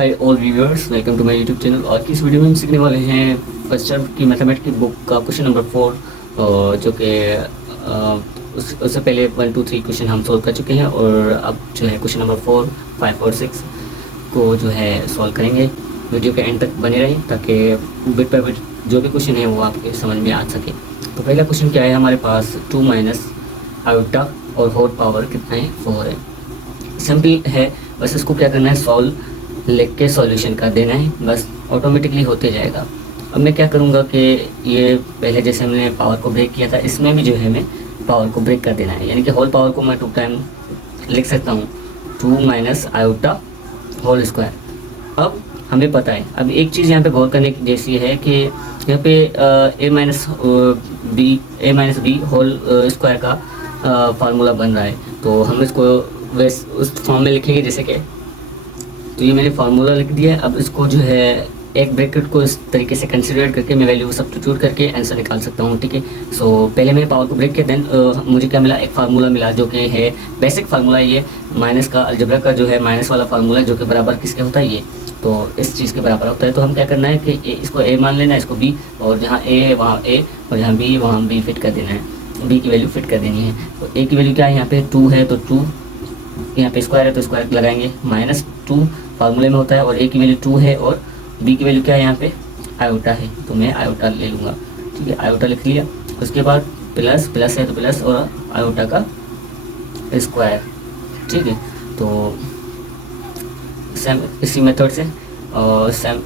Hi all viewers, welcome to my YouTube channel. आज की इस वीडियो में हम सीखने वाले हैं फर्स्ट टर्म की मैथमेटिक्स की बुक का क्वेश्चन नंबर 4, जो कि उससे पहले 1 2 3 क्वेश्चन हम सॉल्व कर चुके हैं और अब जो है क्वेश्चन नंबर 4 5 और 6 को जो है सॉल्व करेंगे। वीडियो के एंड तक बने रहें ताकि बिट बाय बिट जो भी क्वेश्चन है वो आपके समझ में आ सके। तो पहला क्वेश्चन क्या है हमारे पास, 2 माइनस आयोटा और होल पावर कितना है, 4 है। सिंपल है, बस इसको क्या करना है, सॉल्व लिख के सॉल्यूशन कर देना है, बस ऑटोमेटिकली होते जाएगा। अब मैं क्या करूँगा कि ये पहले जैसे हमने पावर को ब्रेक किया था, इसमें भी जो है हमें पावर को ब्रेक कर देना है, यानी कि होल पावर को मैं 2 टाइम लिख सकता हूँ, 2 माइनस आयोटा होल स्क्वायर। अब हमें पता है, अब एक चीज़ यहाँ पे गौर करने की जैसी है कि यहाँ पे ए माइनस बी होल स्क्वायर का फार्मूला बन रहा है, तो हम इसको वैसे उस फॉर्म में लिखेंगे जैसे कि, तो ये मैंने फार्मूला लिख दिया है। अब इसको जो है एक ब्रैकेट को इस तरीके से कंसिडर करके मैं वैल्यू सब्स्टिट्यूट करके आंसर निकाल सकता हूँ, ठीक है। सो पहले मैंने पावर को ब्रेक किया, देन मुझे क्या मिला, एक फार्मूला मिला जो कि है बेसिक फार्मूला, ये माइनस का अलजेब्रा का जो है माइनस वाला फार्मूला, जो कि बराबर किसके होता है, ये तो इस चीज़ के बराबर होता है। तो हम क्या करना है कि इसको ए मान लेना है, इसको बी, और जहाँ ए है वहाँ ए, और जहाँ बी वहाँ बी फिट कर देना है, बी की वैल्यू फिट कर देनी है। तो ए की वैल्यू क्या है, यहाँ पे 2 है तो 2, यहाँ पे स्क्वायर है तो स्क्वायर लगाएंगे, -2 फार्मूले में होता है, और ए की वैल्यू 2 है और बी की वैल्यू क्या है, यहाँ पे आयोटा है, तो मैं आयोटा ले लूँगा, ठीक है। आयोटा लिख लिया, उसके बाद प्लस प्लस है तो प्लस और आयोटा का स्क्वायर, ठीक है। तो सेम इसी मेथड से और सेम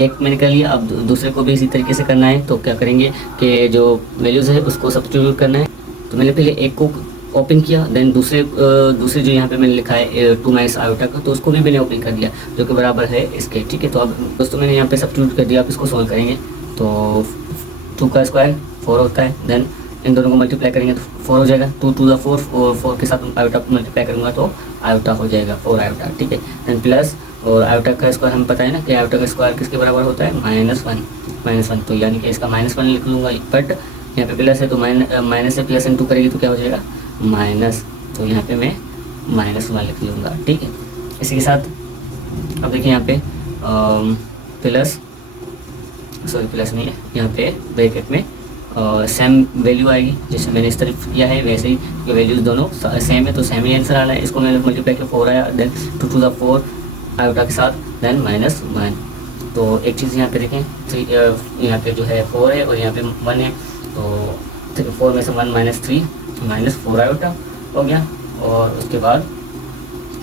एक मैंने कर लिया, अब दूसरे को भी इसी तरीके से करना है। तो क्या करेंगे कि जो वैल्यूज़ है उसको सब्स्टिट्यूट करना है। तो मैंने पहले एक को ओपन किया, देन दूसरे जो यहाँ पे मैंने लिखा है 2 माइनस आयोटा का, तो उसको भी मैंने ओपन कर दिया जो कि बराबर है इसके, ठीक है। तो अब दोस्तों मैंने यहाँ पे सब्स्टिट्यूट कर दिया, आप इसको सॉल्व करेंगे तो 2 का स्क्वायर 4 होता है, देन इन दोनों को मल्टीप्लाई करेंगे तो 4 हो जाएगा, 2 टू द 4, और 4 के साथ आयोटा को मल्टीप्लाई करूँगा तो आयोटा हो जाएगा 4 आयोटा, ठीक है। देन प्लस और आयोटा का स्क्वायर हमें पता है ना कि आयोटा का स्क्वायर किसके बराबर होता है, -1, तो यानी कि इसका -1 लिख लूँगा, बट यहाँ पे प्लस है तो माइनस से प्लस इंटू करेगी तो क्या हो जाएगा माइनस, तो यहाँ पे मैं -1 लिख लूँगा, ठीक है। इसी के साथ अब देखिए यहाँ पे प्लस नहीं है, यहाँ पे ब्रैकेट में सेम वैल्यू आएगी, जैसे मैंने इस तरफ किया है वैसे ही, वैल्यूज़ दोनों सेम है तो सेम ही आंसर आना है। इसको मैंने मल्टीप्लाई किया 4 आया, देन 2 टू द 4 आयोटा के साथ, देन -1। तो एक चीज़ यहाँ पे देखें, 3 यहाँ पे जो है 4 है और यहाँ पे 1 है, तो 4 में से 1 -3 -4 आयोटा हो गया। और उसके बाद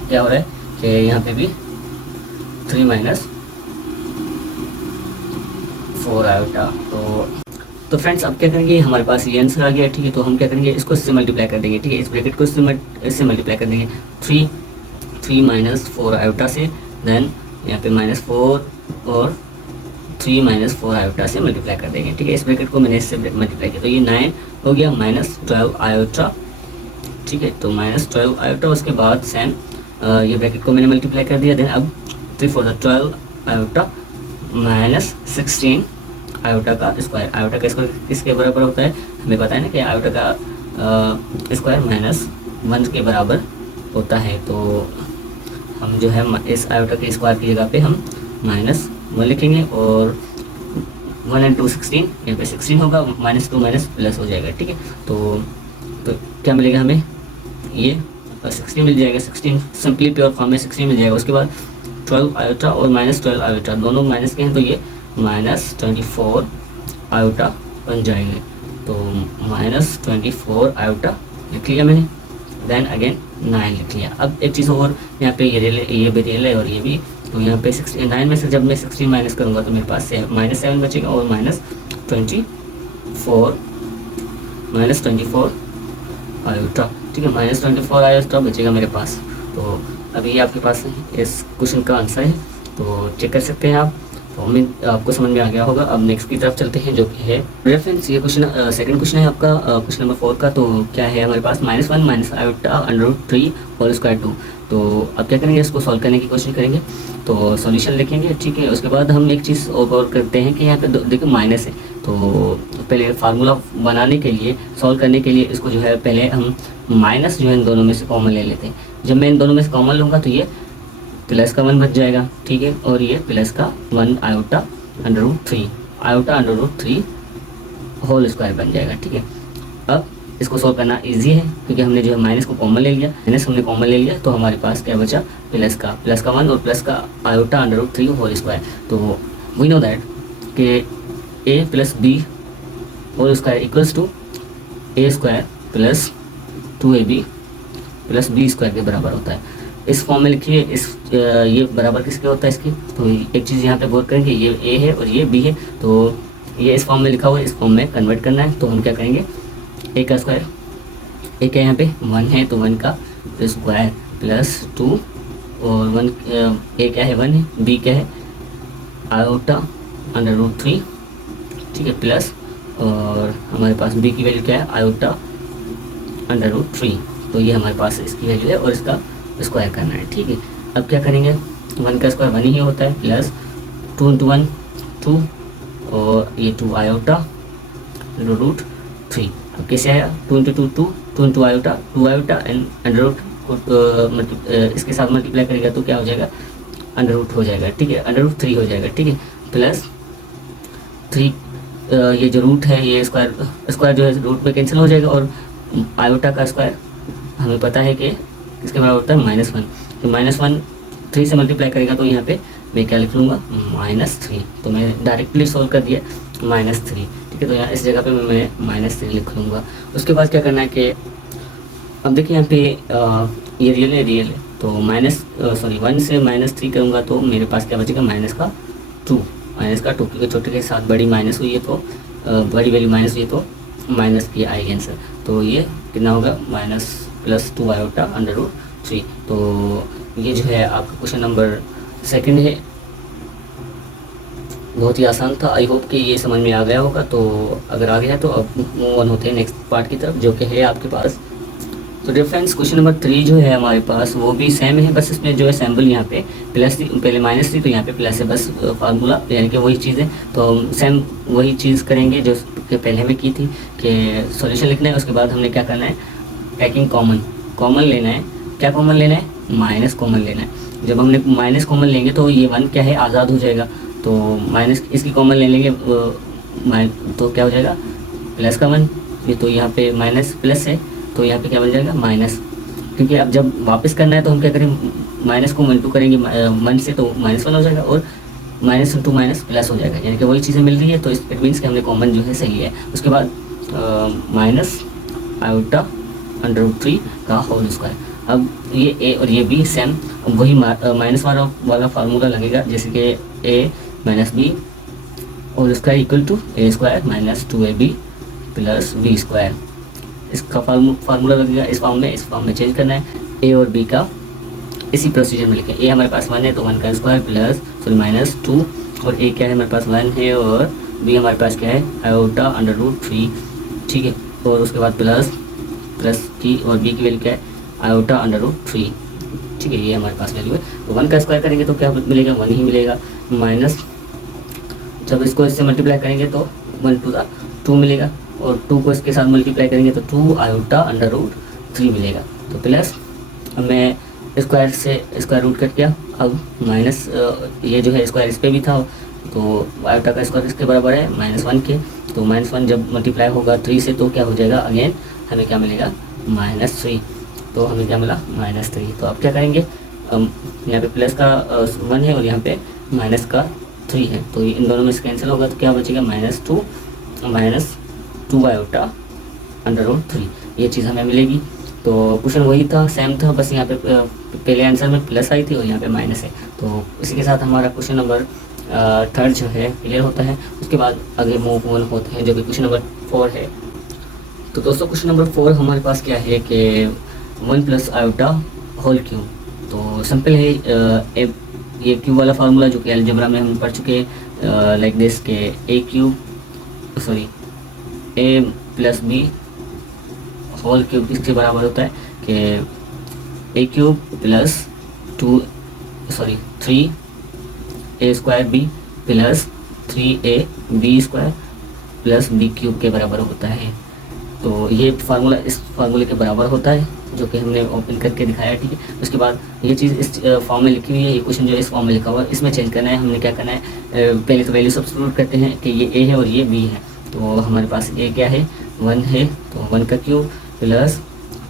क्या हो रहा है कि यहाँ पे भी 3 -4 आयोटा। तो फ्रेंड्स अब क्या करेंगे, हमारे पास ये आंसर आ गया, ठीक है। तो हम क्या करेंगे, इसको इससे मल्टीप्लाई कर देंगे, ठीक है। इस ब्रैकेट को इससे मल्टीप्लाई कर देंगे 3 -4 आयोटा से, देन यहाँ पे -4 और 3 -4 आयोटा से मल्टीप्लाई कर देंगे, ठीक है। इस ब्रैकेट को मैंने इससे मल्टीप्लाई किया तो ये 9 हो गया, -12 आयोटा, ठीक है। तो -12 आयोटा, उसके बाद सेम ये ब्रैकेट को मैंने मल्टीप्लाई कर दिया, देन अब 3 4 12 आयोटा -16 आयोटा का स्क्वायर। आयोटा का स्क्वायर किसके बराबर होता है, हमें पता है ना कि आयोटा का स्क्वायर -1 के बराबर होता है। तो हम जो है इस आयोटा के स्क्वायर की जगह पे हम -1 लिखेंगे, और 1 and 2 16, यहाँ पे 16 होगा, -2 माइनस प्लस हो जाएगा, ठीक है। तो क्या मिलेगा हमें, ये 16 मिल जाएगा, 16 सिंपली प्योर फॉर्म में 16 मिल जाएगा। उसके बाद 12 आयोटा और -12 आयोटा दोनों माइनस के हैं, तो ये -24 आयोटा बन जाएंगे। तो -24 आयोटा लिख लिया मैंने, देन अगेन 9 लिख लिया। अब एक चीज़ और, यहाँ पे ये भी रियल है और ये भी, तो यहाँ पे 9 में से जब मैं 16 माइनस करूँगा तो मेरे पास -7 बचेगा, और -24 आयोटा, ठीक है। -24 आयोटा बचेगा मेरे पास। तो अभी आपके पास इस क्वेश्चन का आंसर है, तो चेक कर सकते हैं आप। तो उम्मीद आपको समझ में आ गया होगा। अब नेक्स्ट की तरफ चलते हैं, जो कि है रेफरेंस। ये क्वेश्चन सेकंड क्वेश्चन है आपका, क्वेश्चन नंबर 4 का। तो क्या है हमारे पास, -1 माइनस आयोटा √3 होल स्क्वायर 2। तो अब क्या करेंगे, इसको सॉल्व करने की कोशिश करेंगे, तो सॉल्यूशन लिखेंगे, ठीक है। उसके बाद हम एक चीज़ और करते हैं कि यहाँ पे देखो माइनस है, तो पहले फार्मूला बनाने के लिए, सॉल्व करने के लिए इसको जो है पहले हम माइनस जो है इन दोनों में से कॉमन ले लेते हैं। जब मैं इन दोनों में से कॉमन लूँगा तो ये प्लस का 1 बच जाएगा, ठीक है, और ये प्लस का 1 iota under root 3, iota under root 3 whole square बन जाएगा, ठीक है। अब इसको सॉल्व करना इजी है क्योंकि हमने जो है माइनस को कॉमन ले लिया, माइनस हमने कॉमन ले लिया, तो हमारे पास क्या बचा, प्लस का 1 और प्लस का iota under root 3 whole square. तो वी नो दैट कि a plus B whole square equals to A square plus 2ab plus B square के बराबर होता है। इस फॉर्म में लिखिए, ये बराबर किसके होता है इसकी, तो एक चीज़ यहाँ पे गौर करेंगे, ये ए है और ये बी है, तो ये इस फॉर्म में लिखा हुआ है, इस फॉर्म में कन्वर्ट करना है। तो हम क्या करेंगे, ए का स्क्वायर, ए क्या यहाँ पे 1 है तो 1 का स्क्वायर प्लस 2 और 1, ए क्या है 1 है, बी क्या है आयोटा अंडर रूट 3, ठीक है, प्लस और हमारे पास बी की वैल्यू क्या है आयोटा अंडर रूट 3, तो ये हमारे पास इसकी वैल्यू है और इसका स्क्वायर करना है, ठीक है। अब क्या करेंगे, 1 का स्क्वायर 1 ही होता है, प्लस 2 इंटू 1 2 और ये 2 आयोटा अंडर रूट 3। अब कैसे आया, 2 into 2 2, 2 into iota 2 iota and under root इसके साथ मल्टीप्लाई करेगा तो क्या हो जाएगा, अंडर रूट हो जाएगा, ठीक है, अंडर रूट 3 हो जाएगा, ठीक है, प्लस 3 ये जो रूट है ये स्क्वायर जो है रूट में कैंसिल हो जाएगा और आयोटा का स्क्वायर हमें पता है कि किसके बराबर होता है -1, तो -1 3 से मल्टीप्लाई करेगा तो यहाँ पे मैं क्या लिख लूँगा -3, तो मैं डायरेक्टली सोल्व कर दिया -3, ठीक है, तो यहाँ इस जगह पे मैं -3 लिख लूँगा। उसके बाद क्या करना है कि अब देखिए यहाँ पे ये रियल है, तो 1 से -3 करूँगा तो मेरे पास क्या बचेगा -2 क्योंकि छोटे के साथ बड़ी माइनस हुई है तो बड़ी वैल्यू माइनस हुई है तो माइनस की आएगी आंसर, तो ये कितना होगा +2 आयोटा अंडर रूट 3। तो ये जो है आपका क्वेश्चन नंबर 2 है, बहुत ही आसान था। आई होप कि ये समझ में आ गया होगा। तो अगर आ गया तो अब मूव ऑन होते हैं नेक्स्ट पार्ट की तरफ, जो कि है आपके पास। तो डियर फ्रेंड्स, क्वेश्चन नंबर 3 जो है हमारे पास वो भी सेम है, बस इसमें जो है सैम्बल यहाँ पे प्लस थी, पहले माइनस थी तो यहाँ पे प्लस है, बस फार्मूला यानी कि वही चीज़ है। तो सेम वही चीज़ करेंगे जो कि पहले हमें की थी कि सॉल्यूशन लिखना है, उसके बाद हमने क्या करना है, टेकिंग कॉमन लेना है। क्या कॉमन लेना है, माइनस कॉमन लेना है। जब हमने माइनस कॉमन लेंगे तो ये 1 क्या है, आज़ाद हो जाएगा, तो माइनस इसकी कॉमन ले लेंगे तो क्या हो जाएगा प्लस का 1, ये तो यहाँ पे माइनस प्लस है तो यहाँ पे क्या बन जाएगा माइनस, क्योंकि अब जब वापस करना है तो हम क्या करें, माइनस को ×2 करेंगे 1 से तो -1 हो जाएगा और माइनस इंटू माइनस प्लस हो जाएगा, यानी कि वही चीज़ें मिल रही है। तो इट मीन्स कि हमने कॉमन जो है सही है। उसके बाद माइनस आयोटा अंडर रूट 3 का होल स्क्वायर। अब ये ए और ये बी सेम, वही माइनस वाला फार्मूला लगेगा, जैसे कि ए माइनस बी और square equal to A square minus 2ab plus B square. इसका फार्मूला लगेगा इस फॉर्म में चेंज करना है। ए और बी का इसी प्रोसीजर में लिखें। ए हमारे पास 1 है तो 1 का स्क्वायर प्लस -2 और ए क्या है हमारे पास 1 है और बी हमारे पास क्या है आयोटा अंडर रूट 3, ठीक है, और उसके बाद प्लस की और बी की वैल्यू क्या है आयोटा अंडर रूट 3, ठीक है, ये हमारे पास वैल्यू है। तो 1 का स्क्वायर करेंगे तो क्या मिलेगा 1 ही मिलेगा, माइनस जब इसको इससे मल्टीप्लाई करेंगे तो 1 to the 2 मिलेगा और 2 को इसके साथ मल्टीप्लाई करेंगे तो 2 आयोटा अंडर रूट 3 मिलेगा। तो प्लस मैं स्क्वायर से स्क्वायर रूट कट किया, अब माइनस ये जो है स्क्वायर इस पर भी था तो आयोटा का स्क्वायर इसके बराबर है -1 के, तो -1 जब मल्टीप्लाई होगा 3 से तो क्या हो जाएगा अगेन हमें क्या मिलेगा -3, तो हमें क्या मिला -3। तो अब क्या करेंगे, यहाँ पे प्लस का 1 है और यहाँ पे माइनस का 3 है, तो इन दोनों में से कैंसिल होगा तो क्या बचेगा -2 आयोटा अंडर रूट 3, ये चीज़ हमें मिलेगी। तो क्वेश्चन वही था, सेम था, बस यहाँ पे पहले आंसर में प्लस आई थी और यहाँ पे माइनस है। तो इसी के साथ हमारा क्वेश्चन नंबर 3 जो है क्लियर होता है। उसके बाद आगे मूव ऑन होते हैं जो कि क्वेश्चन नंबर 4 है। तो दोस्तों क्वेश्चन नंबर 4 हमारे पास क्या है कि 1 + आयोटा होल क्यूब। तो सिंपल है, ये क्यूब वाला फार्मूला जो कि अलजेब्रा में हम पढ़ चुके हैं, लाइक दिस के a + b होल क्यूब इसके बराबर होता है कि a³ + 3a² b + 3ab² + b³ के बराबर होता है। तो ये फार्मूला इस फार्मूले के बराबर होता है, जो कि हमने ओपन करके दिखाया, ठीक है। उसके बाद ये चीज़ इस फॉर्म में लिखी हुई है, ये क्वेश्चन जो है इस फॉर्म में लिखा हुआ है, इसमें चेंज करना है। हमने क्या करना है, पहले तो वैल्यू सब्स्टिट्यूट करते हैं कि ये ए है और ये बी है। तो हमारे पास ए क्या है, 1 है, तो 1 का क्यूब प्लस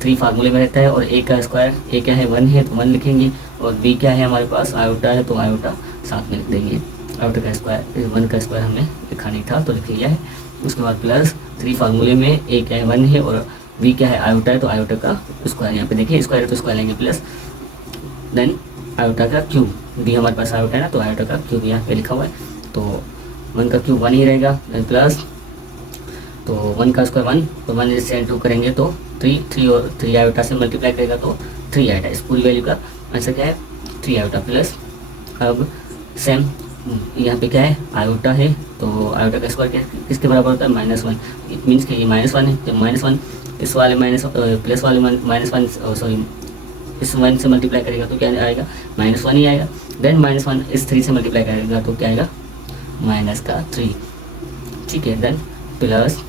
3 फार्मूले में रहता है, और ए का स्क्वायर, ए क्या है 1 है तो 1 लिखेंगे, और बी क्या है हमारे पास आयोटा है तो आयोटा साथ में लिख देंगे। आयोटा का स्क्वायर, 1 का स्क्वायर हमने लिखा नहीं था तो लिख लिया है। उसके बाद प्लस 3 फार्मूले में ए क्या है 1 है और बी क्या है आयोटा है तो आयोटा का स्क्वायर, यहाँ पे देखिए स्क्वायर है तो स्क्वायर लेंगे, प्लस देन आयोटा का क्यूब, बी हमारे पास आयोटा है ना तो आयोटा का क्यूब यहाँ पे लिखा हुआ है, तो 1 का क्यूब 1 ही रहेगा, देन प्लस तो 1 का स्क्वायर 1, तो 1 से 2 करेंगे तो 3 और 3 आयोटा से मल्टीप्लाई करेगा तो 3 आयोटा। इस पूरी वैल्यू का आंसर क्या है 3 आयोटा। प्लस अब सेम यहाँ पे क्या है आयोटा है, तो आयोटा का स्क्वायर क्या किसके बराबर होता है -1, इट मीन्स कि ये -1 है, तो -1 इस वाले प्लस वाले -1 सॉरी इस 1 से मल्टीप्लाई करेगा तो क्या आएगा -1 ही आएगा। देन -1 इस 3 से मल्टीप्लाई करेगा तो क्या आएगा -3, ठीक है। देन प्लस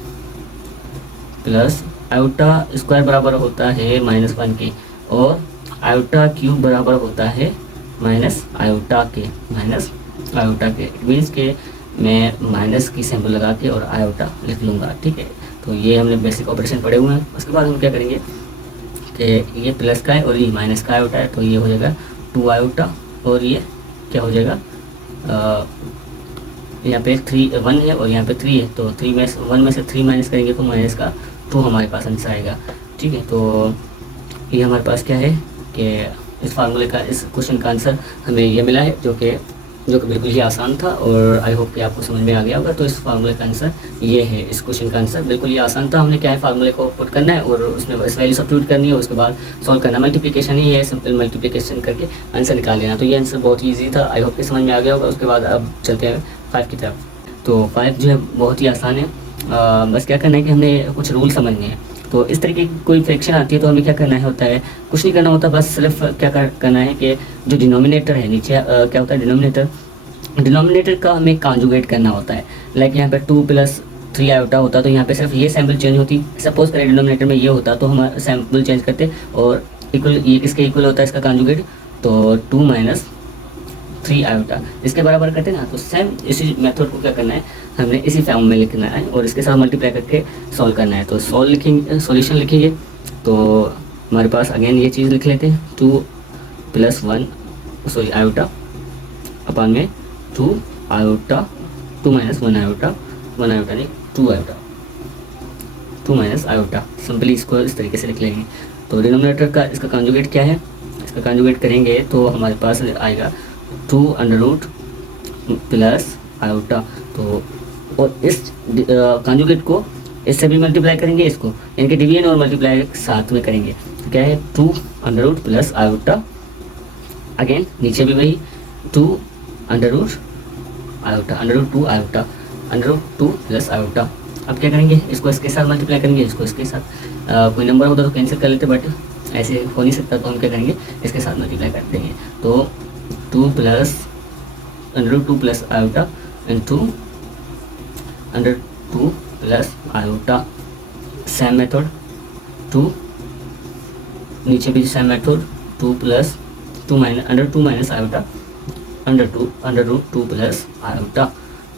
आयोटा स्क्वायर बराबर होता है -1 के, और आयोटा क्यूब बराबर होता है आयोटा के, इट मीन्स के मैं माइनस की सिंबल लगा के और आयोटा लिख लूँगा, ठीक है। तो ये हमने बेसिक ऑपरेशन पढ़े हुए हैं। उसके बाद हम क्या करेंगे कि ये प्लस का है और ये माइनस का आयोटा है, तो ये हो जाएगा 2 आयोटा, और ये क्या हो जाएगा यहाँ पे 1 है और यहाँ पे 3 है, तो 1 में से 3 माइनस करेंगे तो माइनस का 2 हमारे पास आंसर आएगा, ठीक है। तो ये हमारे पास क्या है कि इस फार्मूले का, इस क्वेश्चन का आंसर हमें ये मिला है, जो कि बिल्कुल ही आसान था, और आई होप कि आपको समझ में आ गया होगा। तो इस फार्मूले का आंसर ये है, इस क्वेश्चन का आंसर बिल्कुल ही आसान था। हमने क्या है फार्मूले को पुट करना है और उसमें बस वैल्यू सब्स्टिट्यूट करनी है, उसके बाद सॉल्व करना। मल्टीप्लिकेशन ही है, सिंपल मल्टीप्लिकेशन करके आंसर निकाल लेना। तो ये आंसर बहुत ही ईजी था, आई होप कि समझ में आ गया होगा। उसके बाद अब चलते हैं 5 की तरफ। तो 5 जो है बहुत ही आसान है, बस क्या करना है कि हमने कुछ रूल समझने हैं। तो इस तरीके की कोई फ्रैक्शन आती है तो हमें क्या करना है होता है, कुछ नहीं करना होता, बस सिर्फ क्या करना है कि जो डिनोमिनेटर है नीचे क्या होता है डिनोमिनेटर का हमें कॉन्जुगेट करना होता है। लाइक यहाँ पे 2 + 3 आयोटा होता तो यहाँ पे सिर्फ ये सैम्पल चेंज होती। सपोज करें डिनोमिनेटर में ये होता तो हम सैम्पल चेंज करते और इक्वल, ये किसके इक्वल होता है इसका कॉन्जुगेट, तो 2 - 3 आयोटा इसके बराबर करते ना। तो सेम इसी मेथड को क्या करना है, हमने इसी फॉर्म में लिखना है और इसके साथ मल्टीप्लाई करके सॉल्व करना है। तो सॉल्यूशन लिखेंगे तो हमारे पास अगेन ये चीज़ लिख लेते हैं, 2 + 1 आयोटा अपन में 2 आयोटा, 2 - 1 आयोटा, 1 आयोटा नहीं 2 आयोटा, 2 - आयोटा, सिंपली इसको इस तरीके से लिख लेंगे। तो डिनोमिनेटर का इसका कॉन्जुगेट क्या है, इसका कॉन्जुगेट करेंगे तो हमारे पास आएगा 2 + आयोटा। तो और इस कॉन्जुगेट को इससे भी मल्टीप्लाई करेंगे, इसको इनके डिवीजन और मल्टीप्लाई साथ में करेंगे। तो क्या है 2 √ + आयोटा, अगेन नीचे भी वही 2 √ आयोटा, √2 आयोटा, √2 + आयोटा। अब क्या करेंगे, इसको इसके साथ मल्टीप्लाई करेंगे, इसको इसके साथ कोई नंबर होता तो कैंसिल कर लेते, बट ऐसे हो नहीं सकता, तो हम क्या करेंगे इसके साथ मल्टीप्लाई कर देंगे। तो 2 + √2 + iota into √2 + iota, same method 2, नीचे भी सेम मेथड 2 + 2 √2 - आयोटा, √2 + आयोटा।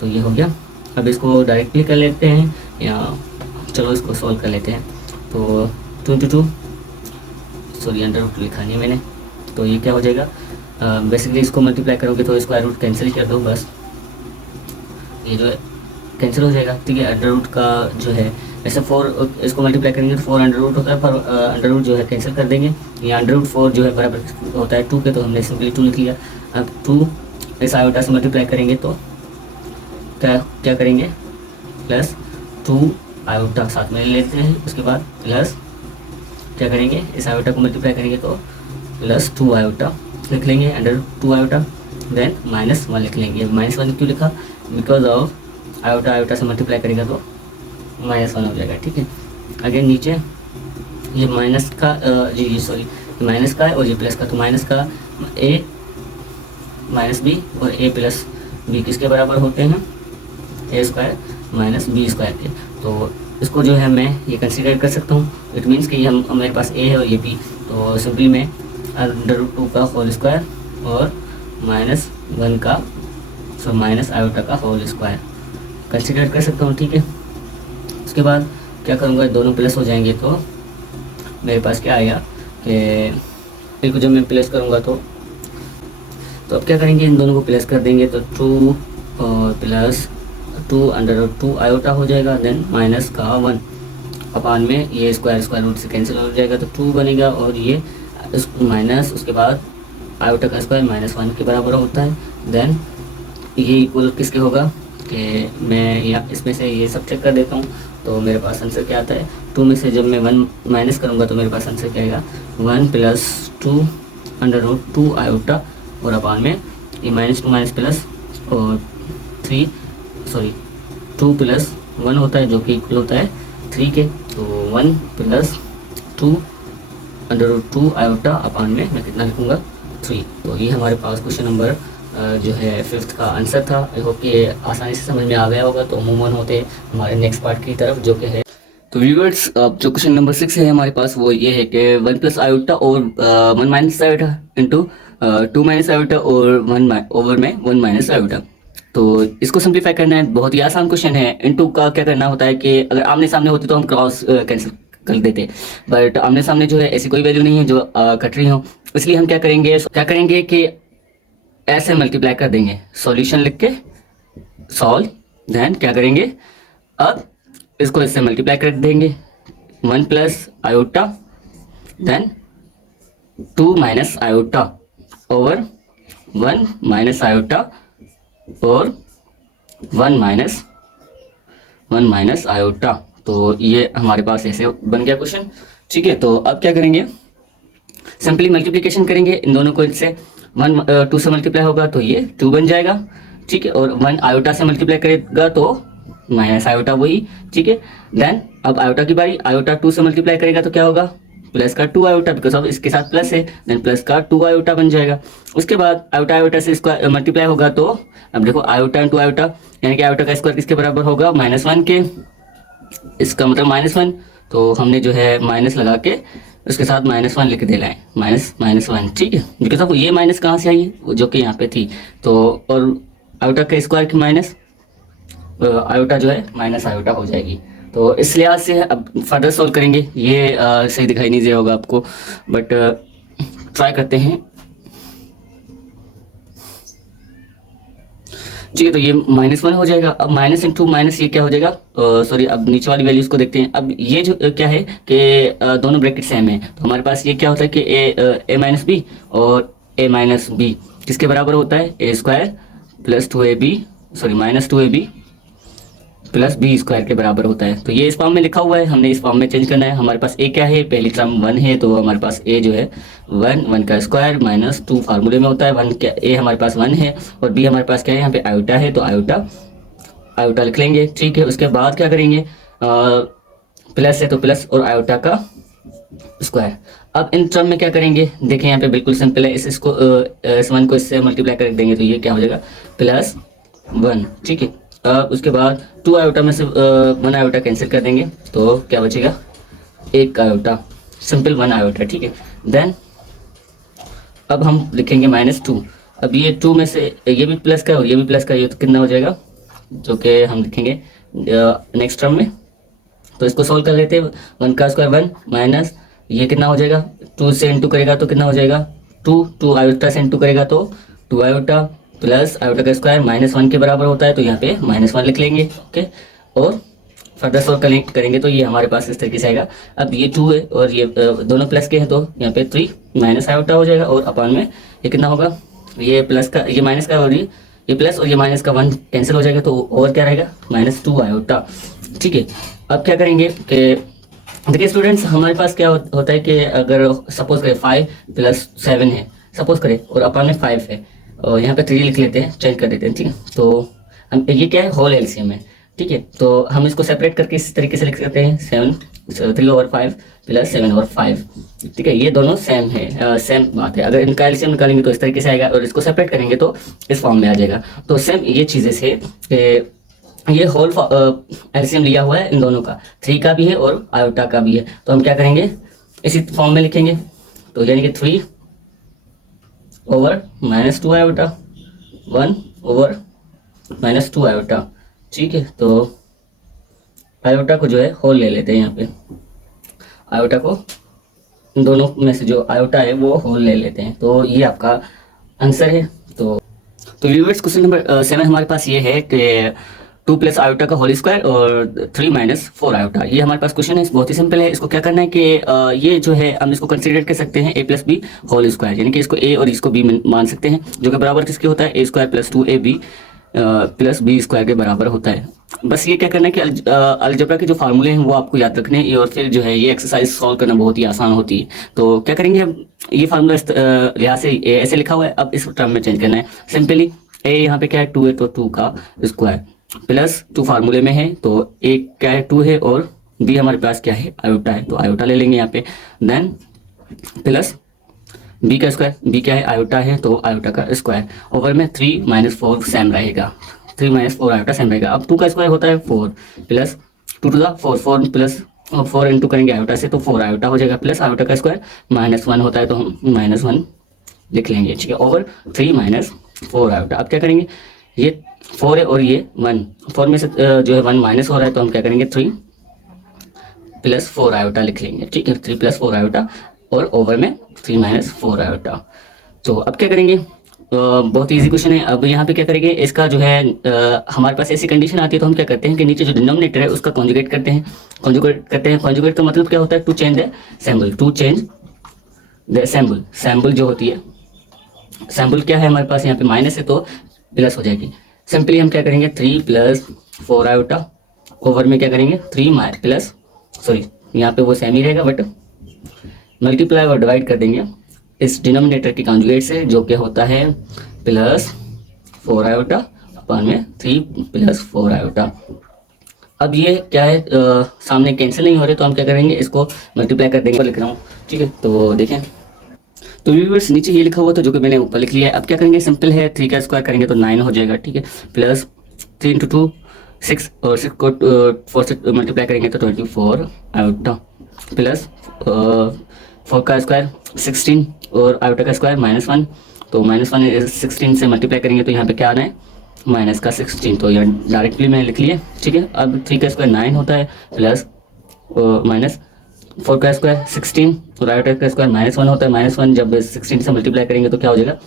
तो ये हो गया। अब इसको डायरेक्टली कर लेते हैं या चलो इसको सॉल्व कर लेते हैं। तो 2 × 2 सॉरी √2 लिखा नहीं मैंने, तो ये क्या हो जाएगा, बेसिकली इसको मल्टीप्लाई करोगे तो स्क्वायर रूट कैंसिल कर दो, बस ये जो है कैंसिल हो जाएगा, ठीक है। √2 का जो है ऐसे 4 इसको मल्टीप्लाई करेंगे तो 4 √2 होता है, पर √2 जो है कैंसिल कर देंगे, या √4 जो है बराबर होता है 2 के, तो हमने सिंपली 2 लिख लिया। अब 2 इस आयोटा से मल्टीप्लाई करेंगे तो क्या करेंगे, +2 आयोटा साथ में ले लेते हैं। उसके बाद प्लस क्या करेंगे, इस आयोटा को मल्टीप्लाई करेंगे तो +2 आयोटा लिख लेंगे, √2 आयोटा, देन -1 लिख लेंगे। -1 क्यों लिखा, बिकॉज ऑफ आयोटा से मल्टीप्लाई करेगा तो -1 हो जाएगा, ठीक है। अगेन नीचे ये माइनस का ये सॉरी माइनस का है और ये प्लस का, तो माइनस का a - b और a + b किसके बराबर होते हैं, a² - b² के। तो इसको जो है मैं ये कंसीडर कर सकता हूँ। इट मीन्स कि हम मेरे पास ए है और ये बी, तो सिंपली मैं √2 का होल स्क्वायर और -1 का माइनस आयोटा का होल स्क्वायर कंसीडर कर सकता हूँ, ठीक है। उसके बाद क्या करूँगा, दोनों प्लस हो जाएंगे तो मेरे पास क्या आएगा कि इनको जब मैं प्लस करूँगा तो अब क्या करेंगे, इन दोनों को प्लस कर देंगे तो 2 प्लस 2√2 आयोटा हो जाएगा, देन माइनस का 1 अपान में ये स्क्वायर रूट से कैंसिल हो जाएगा तो 2 बनेगा, और ये माइनस उसके बाद आयोटा का स्क्वायर -1 के बराबर होता है। देन ये इक्वल किसके होगा कि मैं यहाँ इसमें से ये सब चेक कर देता हूँ, तो मेरे पास आंसर क्या आता है, 2 में से जब मैं 1 माइनस करूँगा तो मेरे पास आंसर क्या आएगा, 1 प्लस 2√2 आयोटा और अपान में ये -2 प्लस और 2 प्लस 1 होता है जो कि इक्वल होता है 3 के, तो 1 प्लस 2√2 आयोटा अपान में मैं कितना लिखूँगा 3। तो ये हमारे पास क्वेश्चन नंबर जो है 5th का आंसर था। आई होप कि आसानी से समझ में आ गया होगा। तो मूव ऑन होते हमारे नेक्स्ट पार्ट की तरफ जो कि है, तो व्यूअर्स अब जो क्वेश्चन नंबर 6 है हमारे पास वो ये है कि 1 प्लस आयोटा और 1 minus iota into 2 minus iota और 1 ओवर में 1 माइनस आयोटा। तो इसको सिंप्लीफाई करना है, बहुत ही आसान क्वेश्चन है। इनटू का क्या करना होता है कि अगर आमने सामने होती तो हम क्रॉस कैंसिल कर देते, बट आमने सामने जो है ऐसी कोई वैल्यू नहीं है जो कट रही हो, इसलिए हम क्या करेंगे कि ऐसे मल्टीप्लाई कर देंगे, सॉल्यूशन लिख के सॉल्व, देन क्या करेंगे, अब इसको इससे मल्टीप्लाई कर देंगे, 1 plus iota then 2 minus iota over 1 minus iota और 1 माइनस आयोटा। तो ये हमारे पास ऐसे बन गया क्वेश्चन, ठीक है। तो अब क्या करेंगे, सिंपली मल्टीप्लिकेशन करेंगे इन दोनों को, इससे 2 से मल्टीप्लाई होगा तो ये 2 बन जाएगा, ठीक है, और 1 आयोटा से मल्टीप्लाई करेगा तो माइनस आयोटा वही, ठीक है। देन अब आयोटा की बारी, आयोटा 2 से मल्टीप्लाई करेगा तो क्या होगा, प्लस का 2 आयोटा, बिकॉज अब इसके साथ प्लस है, देन प्लस का 2 आयोटा बन जाएगा। उसके बाद आयोटा से इसका मल्टीप्लाई होगा तो अब देखो आयोटा इंटू आयोटा, यानी कि आयोटा का स्क्वायर किसके बराबर होगा, -1 के, इसका मतलब -1, तो हमने जो है माइनस लगा के उसके साथ -1 लिख देना है, -1, ठीक है, बिकॉज अब ये माइनस कहाँ से आई है, जो कि यहाँ पे थी, तो और आयोटा का स्क्वायर की माइनस आयोटा जो है माइनस आयोटा हो जाएगी। तो इस लिहाज से अब फर्दर सॉल्व करेंगे, ये सही दिखाई नहीं दिया होगा आपको, बट ट्राई करते हैं, ठीक है। तो ये -1 हो जाएगा, अब माइनस इंटू माइनस ये क्या हो जाएगा, सॉरी अब नीचे वाली वैल्यूज को देखते हैं। अब ये जो क्या है कि दोनों ब्रैकेट सेम है, तो हमारे पास ये क्या होता है कि ए माइनस बी और ए माइनस बी किसके बराबर होता है, a square plus 2ab sorry -2ab plus B square के बराबर होता है। तो ये इस फॉर्म में लिखा हुआ है, हमने इस फॉर्म में चेंज करना है। हमारे पास ए क्या है, पहली टर्म 1 है, तो हमारे पास ए जो है 1 का स्क्वायर -2 फार्मूले में होता है, 1 क्या, ए हमारे पास 1 है और बी हमारे पास क्या है, यहाँ पे आयोटा है, तो आयोटा लिख लेंगे, ठीक है। उसके बाद क्या करेंगे, प्लस है तो प्लस और आयोटा का स्क्वायर। अब इन टर्म में क्या करेंगे, देखें यहाँ पे बिल्कुल सिंपल है, इस 1 को इससे मल्टीप्लाई कर देंगे तो ये क्या हो जाएगा +1, ठीक है। अब उसके बाद 2 आयोटा में से 1 आयोटा कैंसिल कर देंगे तो क्या बचेगा, 1 आयोटा, सिंपल 1 आयोटा, ठीक है। देन अब हम लिखेंगे -2, अब ये 2 में से ये भी प्लस का और ये भी प्लस का, ये तो कितना हो जाएगा, जो कि हम लिखेंगे नेक्स्ट टर्म में। तो इसको सोल्व कर लेते हैं, 1 का स्क्वायर 1 माइनस ये कितना हो जाएगा, 2 से इंटू करेगा तो कितना हो जाएगा 2 आयोटा से इंटू करेगा तो 2 आयोटा प्लस आयोटा का स्क्वायर -1 के बराबर होता है, तो यहाँ पे -1 लिख लेंगे, ओके। और फर्दर सोल्व करेंगे तो ये हमारे पास इस तरीके से आएगा। अब ये 2 है और ये दोनों प्लस के हैं तो यहाँ पे 3 माइनस आयोटा हो जाएगा, और अपान में ये कितना होगा, ये प्लस का ये माइनस का और ये प्लस और ये माइनस का 1 कैंसिल हो जाएगा, तो और क्या रहेगा -2 आयोटा, ठीक है। अब क्या करेंगे कि देखिए स्टूडेंट्स, हमारे पास क्या होता है कि अगर सपोज करें 5 + 7 है, सपोज करें, और अपान में 5 है, और यहाँ पे 3 लिख लेते हैं, चेंज कर देते हैं, ठीक है। तो हम ये क्या है, होल एलसीएम है, ठीक है। तो हम इसको सेपरेट करके इस तरीके से लिख सकते हैं, 3/5 + 7/5, ठीक है। ये दोनों सेम है, सेम बात है। अगर इनका एलसीएम निकालेंगे तो इस तरीके से आएगा, और इसको सेपरेट करेंगे तो इस फॉर्म में आ जाएगा। तो सेम ये चीज़ें से ये होल एलसीएम लिया हुआ है इन दोनों का, 3 का भी है और आयोटा का भी है। तो हम क्या करेंगे, इसी फॉर्म में लिखेंगे। तो यानी कि 3 ओवर -2 आयोटा, 1 ओवर -2 आयोटा। ठीक है, तो आयोटा को जो है होल ले लेते हैं यहाँ पे, आयोटा को इन दोनों में से जो आयोटा है वो होल ले लेते हैं। तो ये आपका आंसर है। तो व्यूअर्स क्वेश्चन नंबर 7 हमारे पास ये है कि 2 प्लस आयोटा का होल स्क्वायर और 3 माइनस 4 आयोटा, ये हमारे पास क्वेश्चन है। बहुत ही सिंपल है। इसको क्या करना है कि ये जो है हम इसको कंसीडर कर सकते हैं a plus B whole square, यानी कि इसको a और इसको b मान सकते हैं, जो कि बराबर किसके होता है, a square plus 2ab plus B square के बराबर होता है। बस ये क्या करना है कि अलजेब्रा के जो फार्मूले हैं वो आपको याद रखने हैं, और फिर जो है ये एक्सरसाइज सॉल्व करना बहुत ही आसान होती है। तो क्या करेंगे, अब ये फार्मूला यहाँ से ऐसे लिखा हुआ है, अब इस टर्म में चेंज करना है सिंपली। ए यहाँ पे क्या है 2 है, तो 2 का स्क्वायर प्लस 2 फार्मूले में है, तो एक क्या है 2 है, और बी हमारे पास क्या है आयोटा है, तो आयोटा ले लेंगे यहाँ पे। देन प्लस बी का स्क्वायर, बी क्या है आयोटा है, तो आयोटा का स्क्वायर ओवर में 3 माइनस 4 सेम रहेगा, 3 माइनस 4 आयोटा सेम रहेगा। अब 2 का स्क्वायर होता है 4 plus 2 to the 4, 4 plus 4 into करेंगे आयोटा से, तो 4 आयोटा हो जाएगा, प्लस आयोटा का स्क्वायर -1 होता है, तो हम -1 लिख लेंगे। ठीक है, ओवर 3 माइनस 4 आयोटा। अब क्या करेंगे, ये 4 है और ये 1, 4 में से जो है 1 माइनस हो रहा है, तो हम क्या करेंगे 3 प्लस 4 आयोटा लिख लेंगे। ठीक है, 3 प्लस 4 आयोटा और ओवर में 3 माइनस 4 आयोटा। तो अब क्या करेंगे, बहुत इजी क्वेश्चन है। अब यहाँ पे क्या करेंगे, इसका जो है हमारे पास ऐसी कंडीशन आती है, तो हम क्या करते हैं कि नीचे जो डिनोमिनेटर है उसका कॉन्जुगेट करते हैं। कॉन्जुगेट का मतलब क्या होता है, to change the symbol, to change the symbol. Symbol जो होती है, सैम्बल क्या है हमारे पास यहाँ पे माइनस है, तो प्लस हो जाएगी। सिंपली हम क्या करेंगे 3 प्लस 4 आयोटा ओवर में क्या करेंगे 3 प्लस, सॉरी यहाँ पे वो सेम ही रहेगा, बट मल्टीप्लाई और डिवाइड कर देंगे इस डिनोमिनेटर की कॉन्जुगेट से, जो क्या होता है प्लस 4 आयोटा अपन में 3 प्लस 4 आयोटा। अब ये क्या है सामने कैंसिल नहीं हो रहे, तो हम क्या करेंगे इसको मल्टीप्लाई कर देंगे, लिख रहा हूँ। ठीक है, तो देखें, तो व्यूअर्स नीचे ये लिखा हुआ था जो कि मैंने ऊपर लिख लिया है। अब क्या करेंगे, सिंपल है, 3 का स्क्वायर करेंगे तो 9 हो जाएगा। ठीक है, प्लस 3 इंटू 2 6, और 6 को 4 से मल्टीप्लाई करेंगे तो 24 आयोटा, प्लस 4 का स्क्वायर 16 और आयोटा का स्क्वायर -1, तो -1 16 से मल्टीप्लाई करेंगे तो यहाँ पे क्या आना है माइनस का 16, तो यहाँ डायरेक्टली मैंने लिख लिया। ठीक है, अब 3 का स्क्वायर 9 होता है, प्लस माइनस 4 का स्क्वायर 16 और आयोटा का स्क्वायर -1 होता है। -1 जब 16 से मल्टीप्लाई करेंगे तो क्या हो जाएगा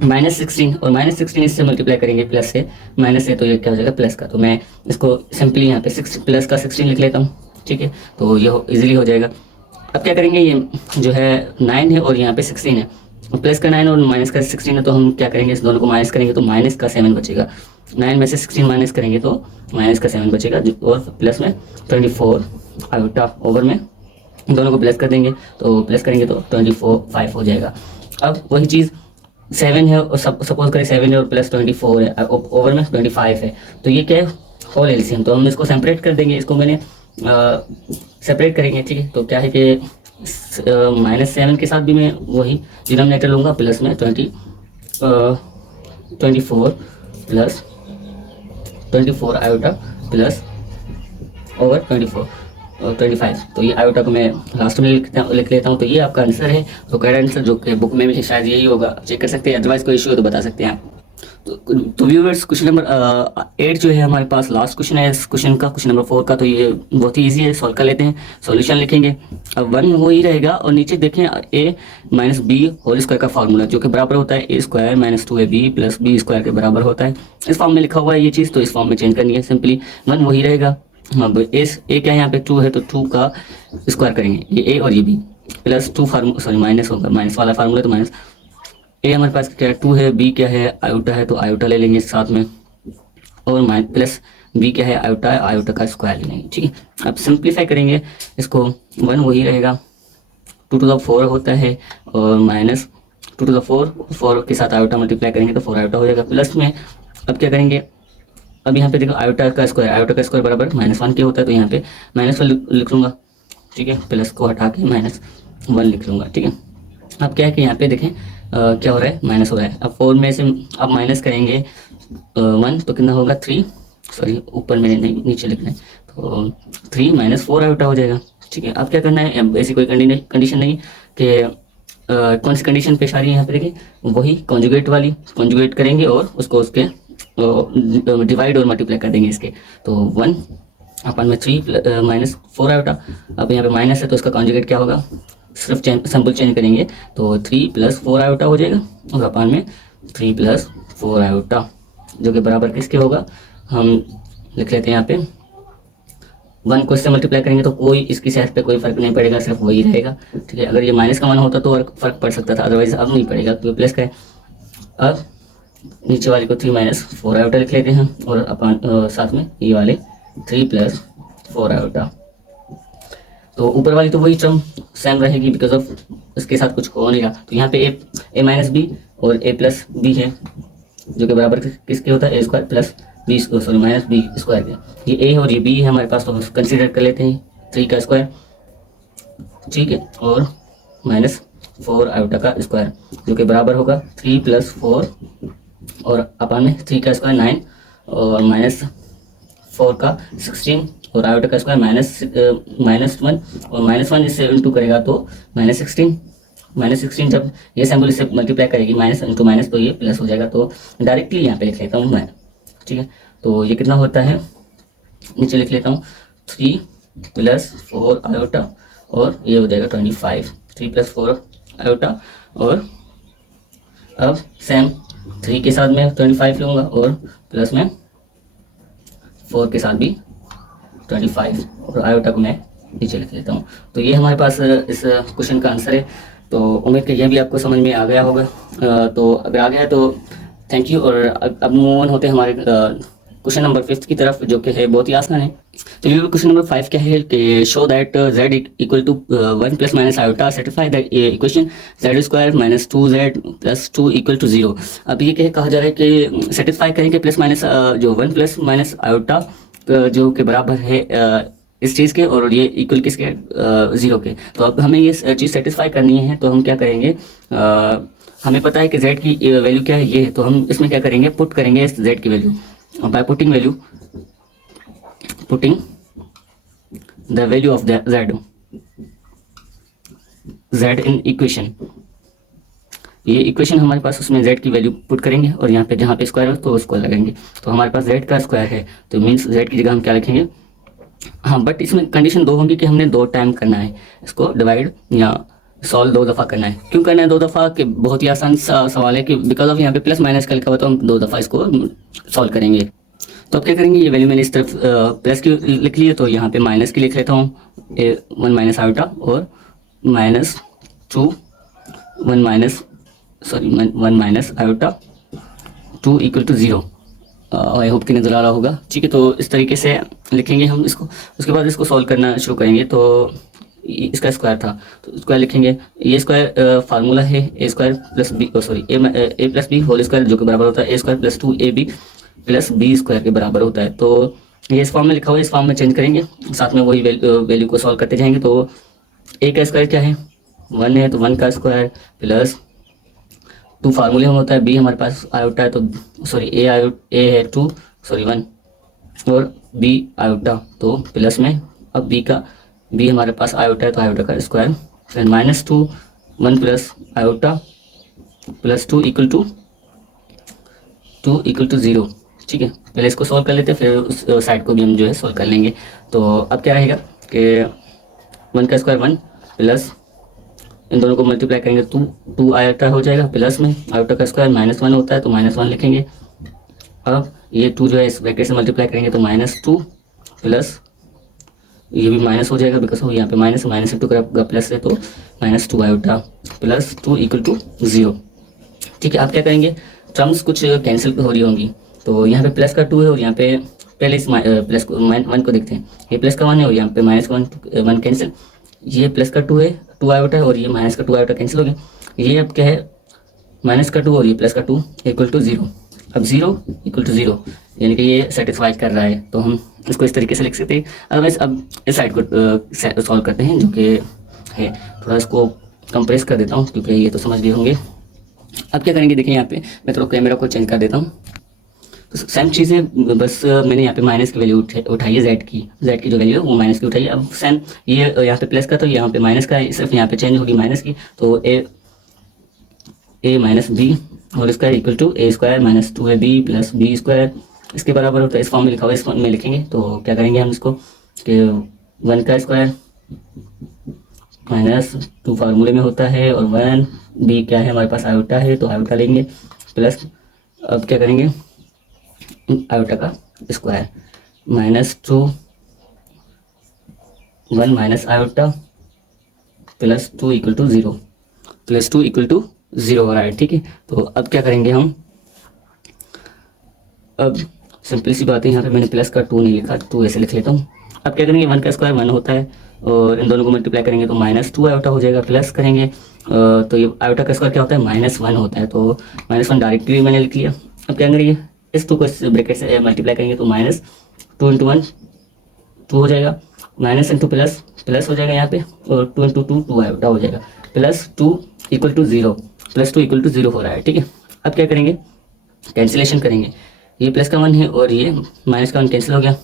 -16, और -16 इससे मल्टीप्लाई करेंगे प्लस से, माइनस से, तो ये क्या हो जाएगा प्लस का। तो मैं इसको सिंपली यहाँ पे 6 प्लस का 16 लिख लेता हूँ। ठीक है, तो ये इजीली हो जाएगा। अब क्या करेंगे, ये जो है 9 है और यहाँ पे 16 है, प्लस का 9 और माइनस का 16 है, तो हम क्या करेंगे इस दोनों को माइनस करेंगे तो माइनस का 7 बचेगा। 9 में से 16 माइनस करेंगे तो माइनस का 7 बचेगा, और प्लस में 24 आयोटा ओवर में दोनों को प्लस कर देंगे, तो प्लस करेंगे तो 5 हो जाएगा। अब वही चीज़ 7 है और सपोज करें 7 है और प्लस 24 है, ओवर में 25 है, तो ये क्या है होल एलसीएम, तो हम इसको सेपरेट कर देंगे। इसको मैंने सेपरेट करेंगे। ठीक है, तो क्या है कि -7 के साथ भी मैं वही डिनोमिनेटर लूँगा, प्लस में 24 प्लस 24 आयोटा प्लस ओवर 25, तो ये आयोटा को मैं लास्ट में लिख लेता हूँ। तो ये आपका आंसर है। तो करेक्ट आंसर जो कि बुक में भी शायद यही होगा, चेक कर सकते हैं, अदरवाइज कोई इशू हो तो बता सकते हैं आप। तो व्यूअर्स क्वेश्चन नंबर 8 जो है हमारे पास लास्ट क्वेश्चन है इस क्वेश्चन का, क्वेश्चन नंबर 4 का। तो ये बहुत ही ईजी है, सॉल्व कर लेते हैं। सॉल्यूशन लिखेंगे, अब 1 हो ही रहेगा, और नीचे देखें a minus B whole square का फार्मूला जो कि बराबर होता है a square minus 2ab plus B square के बराबर होता है। इस फॉर्म में लिखा हुआ है ये चीज़, तो इस फॉर्म में चेंज करनी है सिंपली। 1 वही रहेगा, अब ए क्या है यहाँ पे 2 है, तो 2 का स्क्वायर करेंगे, ये a और ये b, प्लस 2 सॉरी माइनस होगा, माइनस वाला फार्मूला, तो माइनस ए हमारे पास क्या है 2 है, बी क्या है आयोटा है, तो आयोटा ले लेंगे साथ में, और प्लस बी क्या है आयोटा है, आयोटा का स्क्वायर ले लेंगे। ठीक है, अब सिंप्लीफाई करेंगे इसको, 1 वही रहेगा, 2 टू द 4 होता है, और माइनस 2 टू द 4 के साथ आयोटा मल्टीप्लाई करेंगे तो 4 आयोटा हो जाएगा, प्लस में अब क्या करेंगे, अब यहाँ पे देखो आयोटा का स्क्वायर बराबर -1 के होता है, तो यहाँ पे -1 लिख लूँगा। ठीक है, प्लस को हटा के -1 लिख लूँगा। ठीक है, अब क्या है कि यहाँ पे देखें क्या हो रहा है माइनस हो रहा है। अब 4 में से अब माइनस करेंगे 1 तो कितना होगा 3, सॉरी ऊपर में नहीं नीचे लिखना है, तो 3 माइनस 4 आयोटा हो जाएगा। ठीक है, अब क्या करना है, अब ऐसी कोई कंडीशन नहीं कि कौन सी कंडीशन पेश आ रही है यहाँ पे, देखिए वही कॉन्जुगेट वाली, कॉन्जुगेट करेंगे और उसको उसके डिवाइड और मल्टीप्लाई कर देंगे इसके, तो 1 अपन में 3 माइनस 4 आयोटा। अब यहाँ पे माइनस है तो इसका कॉन्जुगेट क्या होगा, सिर्फ सिंपल चेंज करेंगे तो 3 प्लस 4 आयोटा हो जाएगा, और अपन में 3 प्लस 4 आयोटा जो कि बराबर किसके होगा, हम लिख लेते हैं यहाँ पे 1 को इससे मल्टीप्लाई करेंगे तो कोई इसकी सेट पे कोई फर्क नहीं पड़ेगा, सिर्फ वही रहेगा। ठीक है, अगर ये माइनस का मान होता तो और फर्क पड़ सकता था, अदरवाइज अब नहीं पड़ेगा तो प्लस का है। अब नीचे वाले को 3 माइनस 4 आयोटा लिख लेते हैं और अपन साथ में ये वाले 3 प्लस 4 आयोटा। तो ऊपर वाली तो वही टर्म सेम रहेगी बिकॉज ऑफ इसके साथ कुछ हो नहीं रहा, तो यहाँ पे ए माइनस बी और ए प्लस बी है जो कि बराबर किसके होता है, a square plus b sorry minus b square के। ये ए और ये बी है हमारे पास, तो हम कंसिडर कर लेते हैं 3 का स्क्वायर, ठीक है, और माइनस 4 आयोटा का स्क्वायर जो कि बराबर होगा 3 प्लस 4 और अपन में 3 का स्क्वायर 9 और माइनस 4 का 16 और आयोटा का स्क्वायर -1 और -1 इससे इंटू करेगा तो -16 जब ये सिंबल इससे मल्टीप्लाई करेगी माइनस इंटू माइनस तो ये प्लस हो जाएगा, तो डायरेक्टली यहाँ पे लिख लेता हूँ मैं। ठीक है, तो ये कितना होता है, नीचे लिख लेता हूँ 3 प्लस 4 आयोटा और ये हो जाएगा 25, 3 प्लस 4 आयोटा और अब सेम 3 के साथ में 25 लूँगा और प्लस में 4 के साथ भी 25 और आयोटा को मैं नीचे लिख लेता हूँ। तो ये हमारे पास इस क्वेश्चन का आंसर है। तो उम्मीद कि यह भी आपको समझ में आ गया होगा। तो अगर आ गया है तो थैंक यू। और अब मूव ऑन होते हैं हमारे क्वेश्चन नंबर 5 की तरफ, जो कि है बहुत ही आसान है। तो ये क्वेश्चन नंबर 5 क्या है कि show that z equal to 1 plus minus iota satisfy that equation z square minus 2z plus 2 equal to 0। अब ये कहा जा रहा है कि सेटिस्फाई करेंगे प्लस माइनस जो 1 प्लस माइनस आयोटा जो कि बराबर है इस चीज़ के और ये इक्वल किसके 0 के। तो अब हमें ये चीज़ सेटिस्फाई करनी है, तो हम क्या करेंगे, हमें पता है कि z की वैल्यू क्या है ये, तो हम इसमें क्या करेंगे, पुट करेंगे z की value. By putting the value of z in equation, ये इक्वेशन हमारे पास, उसमें z की वैल्यू पुट करेंगे और यहाँ पे जहाँ पे स्क्वायर हो तो स्क्वायर लगाएंगे। तो हमारे पास z का स्क्वायर है, तो मीन्स z की जगह हम क्या लिखेंगे, हाँ बट इसमें कंडीशन 2 होंगी कि हमने 2 टाइम करना है इसको डिवाइड या सॉल्व 2 दफ़ा करना है। क्यों करना है 2 दफ़ा, कि बहुत ही आसान सवाल है कि बिकॉज ऑफ यहाँ पे प्लस माइनस का लिखा हुआ, तो हम 2 दफ़ा इसको सॉल्व करेंगे। तो अब क्या करेंगे, ये वैल्यू मैंने इस तरफ प्लस की लिख ली है, तो यहाँ पे माइनस की लिख लेता हूँ 1 माइनस आयोटा और -2 1 minus iota 2 equal to 0। I hope कि नज़र आ रहा होगा। ठीक है, तो इस तरीके से लिखेंगे हम इसको। उसके बाद इसको सॉल्व करना शुरू करेंगे। तो इसका स्क्वायर था तो स्क्वायर लिखेंगे, ये स्क्वायर फार्मूला है a square plus b sorry a plus B whole square जो कि बराबर होता है a square plus 2ab plus B square के बराबर होता है। तो ये इस फॉर्म में लिखा हुआ है, इस फॉर्म में चेंज करेंगे, साथ में वही वैल्यू को सॉल्व करते जाएंगे। तो ए का स्क्वायर क्या है 1 है, तो 1 का स्क्वायर प्लस 2 फार्मूले में होता है, बी हमारे पास आयोटा है तो सॉरी ए है 2 सॉरी 1 और बी आयोटा तो प्लस में, अब बी हमारे पास आयोटा है तो आयोटा का स्क्वायर, फिर -2 1 plus iota plus 2 equal to 0। ठीक है, पहले इसको सॉल्व कर लेते हैं, फिर उस साइड को भी हम जो है सॉल्व कर लेंगे। तो अब क्या रहेगा कि 1 का स्क्वायर 1 प्लस इन दोनों को मल्टीप्लाई करेंगे 2 आयोटा हो जाएगा, प्लस में आयोटा का स्क्वायर -1 होता है तो -1 लिखेंगे। अब ये 2 जो है इस ब्रैकेट से मल्टीप्लाई करेंगे तो -2 प्लस ये भी माइनस हो जाएगा बिकॉज यहाँ पे माइनस इंटू करेगा प्लस है तो -2 आयोटा प्लस 2 इक्वल टू 0। ठीक है, आप क्या करेंगे, टर्म्स कुछ कैंसिल हो रही होंगी, तो यहाँ पे प्लस का 2 है और यहाँ पे पहले इस प्लस 1 को देखते हैं, ये प्लस का 1 है और यहाँ पे -1 कैंसिल, ये प्लस का 2 है 2 आयोटा है और ये माइनस का 2 आयोटा कैंसिल हो गया। ये अब क्या है माइनस का 2 और ये प्लस का 2 इक्वल टू 0। अब 0 इक्वल टू 0 यानी कि ये सेटिस्फाई कर रहा है, तो हम इसको इस तरीके से लिख सकते हैं। अदरवाइज अब इस साइड को सॉल्व करते हैं जो कि है, थोड़ा इसको कंप्रेस कर देता हूँ क्योंकि ये तो समझ गए होंगे। अब क्या करेंगे, देखिए यहाँ पे मैं थोड़ा कैमरा को चेंज कर देता हूँ। सेम चीज़ है, बस मैंने यहाँ पे माइनस की वैल्यू उठाई है, जेड की जो वैल्यू है वो माइनस की उठाई है। अब सेम ये यहाँ पे प्लस का तो यहाँ पे माइनस का है, सिर्फ यहाँ पे चेंज होगी माइनस की। तो a minus B whole square equal to A square minus 2ab plus B square इसके बराबर होता है। इस फॉर्म में लिखा हुआ है, इस फॉर्म में लिखेंगे तो क्या करेंगे हम इसको कि 1 का स्क्वायर माइनस 2 फार्मूले में होता है और 1 बी क्या है हमारे पास आयोटा है तो आयोटा लेंगे प्लस, अब क्या करेंगे आयोटा का square minus 2 1 minus iota plus 2 equal to 0, plus 2 equal to 0 हो रहा है। ठीक है, तो अब क्या करेंगे हम, अब सिंपल सी बात है, यहाँ पे मैंने प्लस का 2 नहीं लिखा, 2 ऐसे लिख लेता हूँ। अब क्या करेंगे 1 का स्क्वायर 1 होता है और इन दोनों को मल्टीप्लाई करेंगे तो माइनस 2 आयोटा हो जाएगा, प्लस करेंगे तो ये आयोटा का स्क्वायर क्या होता है -1 होता है, तो -1 डायरेक्टली मैंने लिख लिया। अब क्या करेंगे इस 2 को इस ब्रैकेट से मल्टीप्लाई करेंगे तो -2 × 1 2 हो जाएगा, माइनस इंटू प्लस प्लस हो जाएगा यहाँ पे और 2 × 2 2 आयोटा हो जाएगा, plus 2 equal to 0, plus 2 equal to 0 हो रहा है। ठीक है, अब क्या करेंगे कैंसिलेशन करेंगे, ये प्लस का 1 है और ये माइनस का 1 कैंसिल हो गया,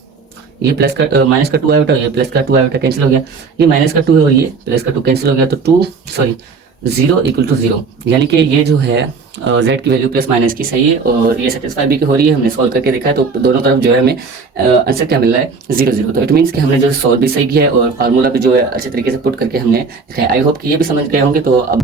ये प्लस का माइनस का 2 आयोटा, ये प्लस का 2 आयोटा कैंसिल हो गया, ये माइनस का 2 है और ये प्लस का 2 कैंसिल हो गया, तो 0 इक्वल टू 0, यानी कि ये जो है z की वैल्यू प्लस माइनस की सही है और ये सेटिस्फाई भी हो रही है। हमने सॉल्व करके देखा है तो दोनों तरफ जो है हमें आंसर क्या मिल रहा है 0 0, तो इट मीन्स कि हमने जो सॉल्व भी सही किया है और फार्मूला भी जो है अच्छे तरीके से पुट करके हमने लिखा है। आई होप कि ये भी समझ गए होंगे। तो अब